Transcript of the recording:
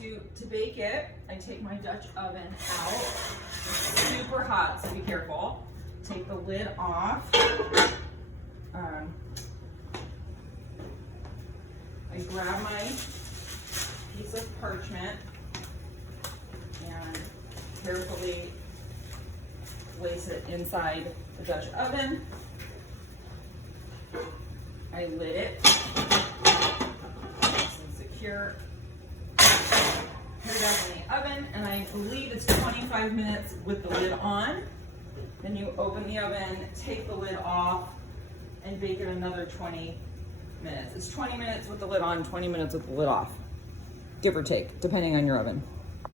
to bake it, I take my Dutch oven out. It's super hot, so be careful. Take the lid off. I grab my piece of parchment and carefully place it inside the Dutch oven. I lid it, nice and secure. Put it back in the oven, and I believe it's 25 minutes with the lid on. Then you open the oven, take the lid off, and bake it another 20 minutes. It's 20 minutes with the lid on, 20 minutes with the lid off, give or take, depending on your oven.